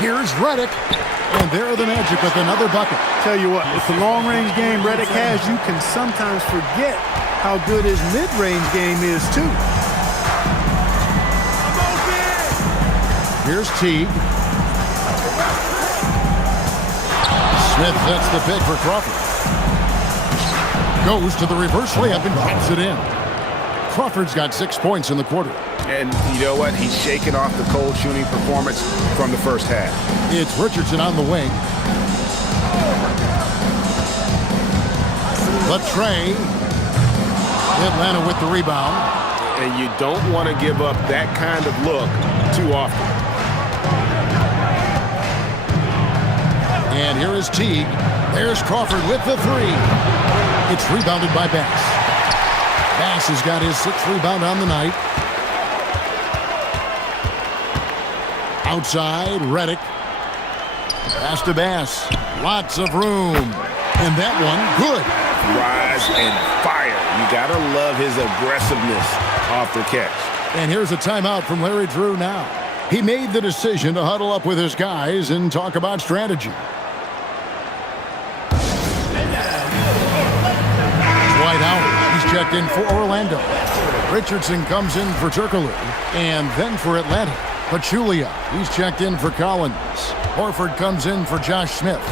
Here's Reddick. And there are the Magic with another bucket. Tell you what, with the long-range game Reddick has, you can sometimes forget how good his mid-range game is, too. Here's Teague. Smith sets the pick for Crawford. Goes to the reverse layup and drops it in. Crawford's got 6 points in the quarter. And you know what? He's shaking off the cold shooting performance from the first half. It's Richardson on the wing. Latrey. Atlanta with the rebound. And you don't want to give up that kind of look too often. And here is Teague. There's Crawford with the three. It's rebounded by Bass. Bass has got his 6th rebound on the night. Outside, Reddick. Pass to Bass. Lots of room. And that one, good. Rise and fire. You got to love his aggressiveness off the catch. And here's a timeout from Larry Drew now. He made the decision to huddle up with his guys and talk about strategy. Dwight Howard, he's checked in for Orlando. Richardson comes in for Turkoglu. And then for Atlanta, Pachulia, he's checked in for Collins. Horford comes in for Josh Smith.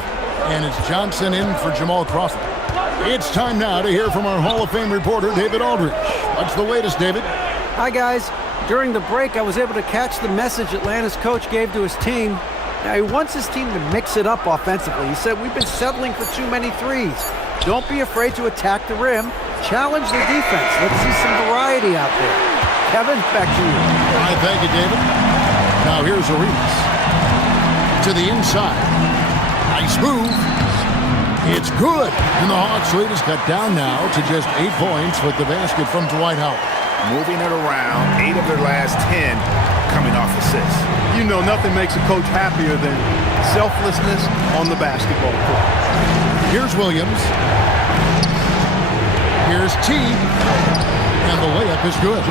And it's Johnson in for Jamal Crawford. It's time now to hear from our Hall of Fame reporter, David Aldridge. What's the latest, David? Hi, guys. During the break, I was able to catch the message Atlanta's coach gave to his team. Now, he wants his team to mix it up offensively. He said, we've been settling for too many threes. Don't be afraid to attack the rim. Challenge the defense. Let's see some variety out there. Kevin, back to you. All right, thank you, David. Now here's Arenas. To the inside. Nice move. It's good. And the Hawks lead is cut down now to just 8 points with the basket from Dwight Howard. Moving it around, 8 of their last 10 coming off assists. You know nothing makes a coach happier than selflessness on the basketball court. Here's Williams. Here's Teague. And the layup is good.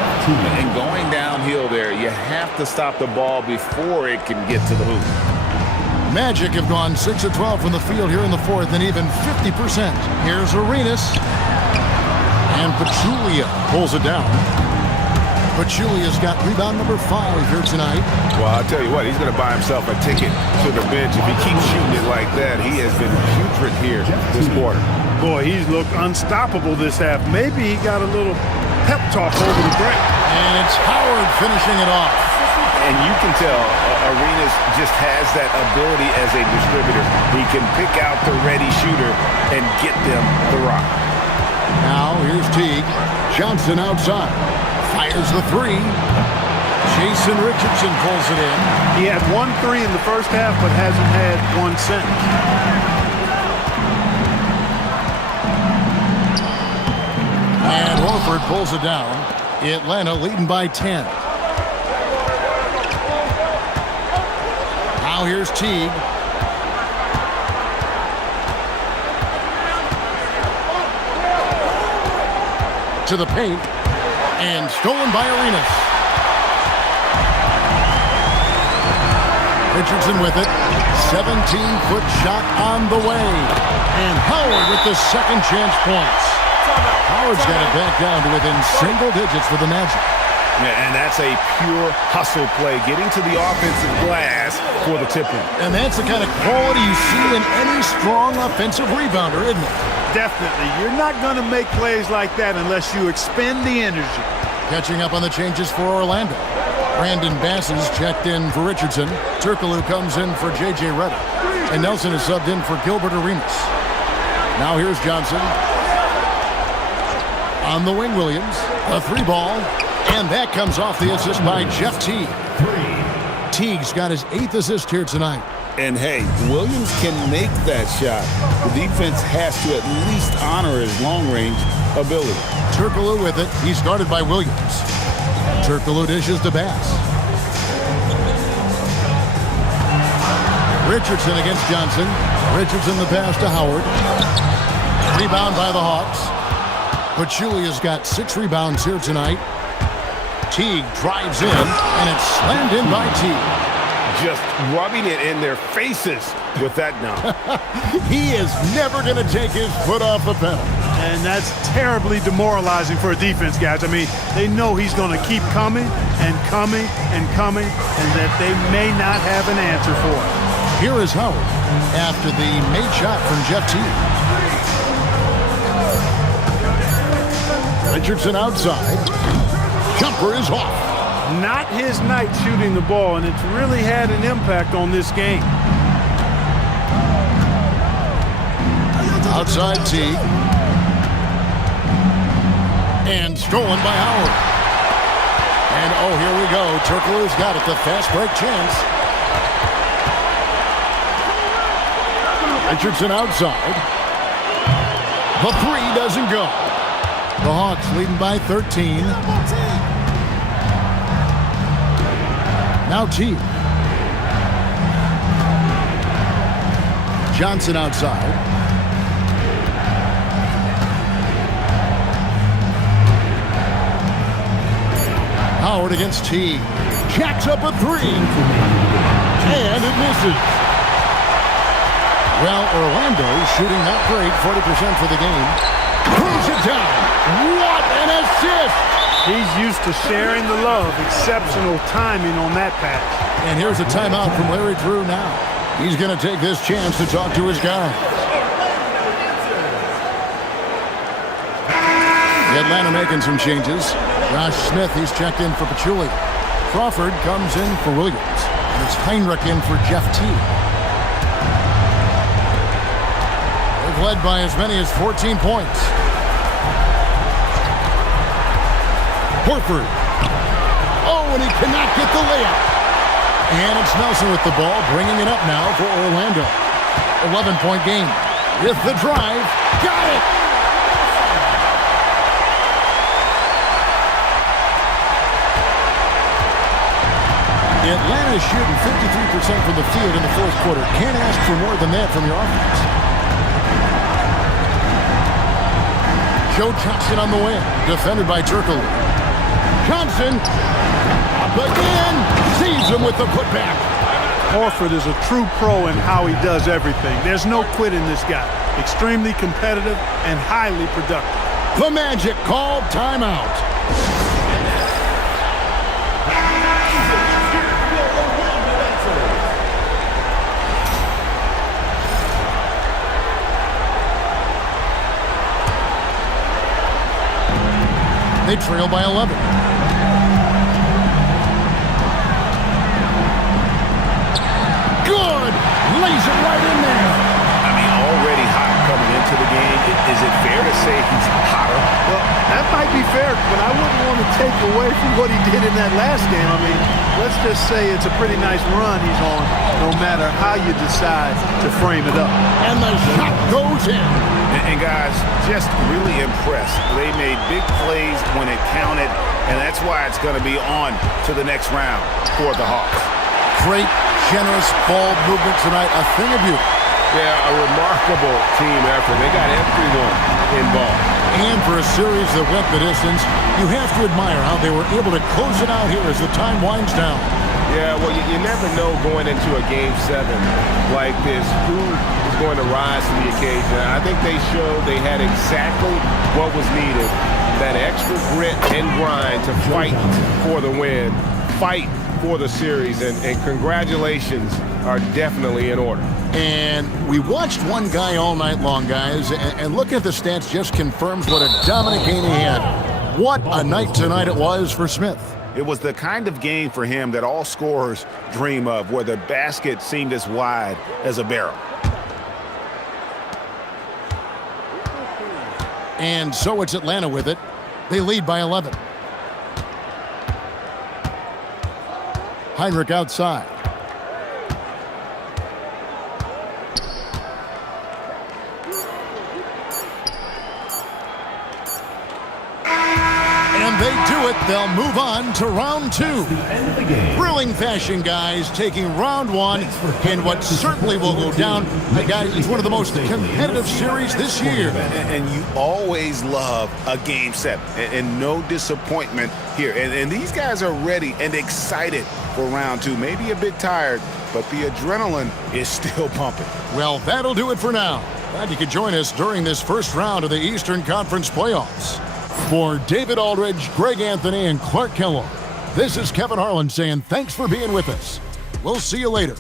And going downhill there, you have to stop the ball before it can get to the hoop. Magic have gone 6 of 12 from the field here in the fourth and even 50%. Here's Arenas. And Pachulia pulls it down. Pachulia's got rebound number 5 here tonight. Well, I'll tell you what, he's going to buy himself a ticket to the bench. If he keeps shooting it like that, he has been putrid here this quarter. Boy, he's looked unstoppable this half. Maybe he got a little pep talk over the break. And it's Howard finishing it off. And you can tell Arenas just has that ability as a distributor. He can pick out the ready shooter and get them the rock. Now here's Teague. Johnson outside. Fires the three. Jason Richardson pulls it in. He had 1 3 in the first half, but hasn't had one since. And Horford pulls it down. Atlanta leading by 10. Now here's Teague. To the paint. And stolen by Arenas. Richardson with it. 17-foot shot on the way. And Howard with the second chance points. Howard's got it back down to within single digits with the Magic. Yeah, and that's a pure hustle play, getting to the offensive glass for the tip-in. And that's the kind of quality you see in any strong offensive rebounder, isn't it? Definitely. You're not going to make plays like that unless you expend the energy. Catching up on the changes for Orlando. Brandon Bass is checked in for Richardson. Turkoglu comes in for J.J. Redick. And Nelson is subbed in for Gilbert Arenas. Now here's Johnson. On the wing, Williams. A 3-ball. And that comes off the assist by Jeff Teague. Teague's got his 8th assist here tonight. And hey, Williams can make that shot. The defense has to at least honor his long-range ability. Turkoglu with it. He's guarded by Williams. Turkoglu dishes to Bass. Richardson against Johnson. Richardson the pass to Howard. Rebound by the Hawks. Pachulia's got 6 rebounds here tonight. Teague drives in, and it's slammed in by Teague. Just rubbing it in their faces with that dunk. He is never going to take his foot off the pedal. And that's terribly demoralizing for a defense, guys. I mean, they know he's going to keep coming and coming and coming, and that they may not have an answer for it. Here is Howard after the made shot from Jeff Teague. Richardson outside. Jumper is off. Not his night shooting the ball, and it's really had an impact on this game. Outside Teague. And stolen by Howard. And oh, here we go. Turkoglu's got it. The fast break chance. Richardson outside. The three doesn't go. The Hawks leading by 13. Now Teague. Johnson outside. Howard against Teague. Jacks up a three. And it misses. Well, Orlando's shooting not great, 40% for the game. Throws it down. What an assist! He's used to sharing the love. Exceptional timing on that pass. And here's a timeout from Larry Drew now. He's going to take this chance to talk to his guys. Atlanta making some changes. Josh Smith, he's checked in for Pachulia. Crawford comes in for Williams. And it's Heinrich in for Jeff Teague. They've led by as many as 14 points. Horford. Oh, and he cannot get the layup. And it's Nelson with the ball, bringing it up now for Orlando. 11-point game. With the drive. Got it! Atlanta's shooting 53% from the field in the fourth quarter. Can't ask for more than that from your offense. Joe Johnson on the wing. Defended by Turkoglu. Johnson, up again, sees him with the putback. Horford is a true pro in how he does everything. There's no quit in this guy. Extremely competitive and highly productive. The Magic called timeout. They trail by 11. Good! Lays it right in there. I mean, already hot coming into the game. Is it fair to say he's hotter? Well, that might be fair, but I wouldn't want to take away from what he did in that last game. I mean, let's just say it's a pretty nice run he's on, no matter how you decide to frame it up. And the shot goes in. And guys, just really impressed. They made big plays when it counted, and that's why it's going to be on to the next round for the Hawks. Great, generous ball movement tonight. A thing of beauty. Yeah, a remarkable team effort. They got everyone involved. And for a series that went the distance, you have to admire how they were able to close it out here as the time winds down. Yeah, well, you never know going into a Game 7 like this who is going to rise to the occasion. I think they showed they had exactly what was needed, that extra grit and grind to fight for the win, fight for the series, and congratulations are definitely in order. And we watched one guy all night long, guys, and looking at the stats just confirms what a dominant game he had. What a night tonight it was for Smith. It was the kind of game for him that all scorers dream of, where the basket seemed as wide as a barrel. And so it's Atlanta with it. They lead by 11. Heinrich outside. And they do it, they'll move on to round 2. End of the game. Thrilling fashion, guys, taking round 1 in what certainly will go down. Guys, it's one of the most competitive series this year. And you always love a game 7, and no disappointment here. And these guys are ready and excited for round 2. Maybe a bit tired, but the adrenaline is still pumping. Well, that'll do it for now. Glad you could join us during this first round of the Eastern Conference playoffs. For David Aldridge, Greg Anthony, and Clark Kellogg, this is Kevin Harlan saying thanks for being with us. We'll see you later.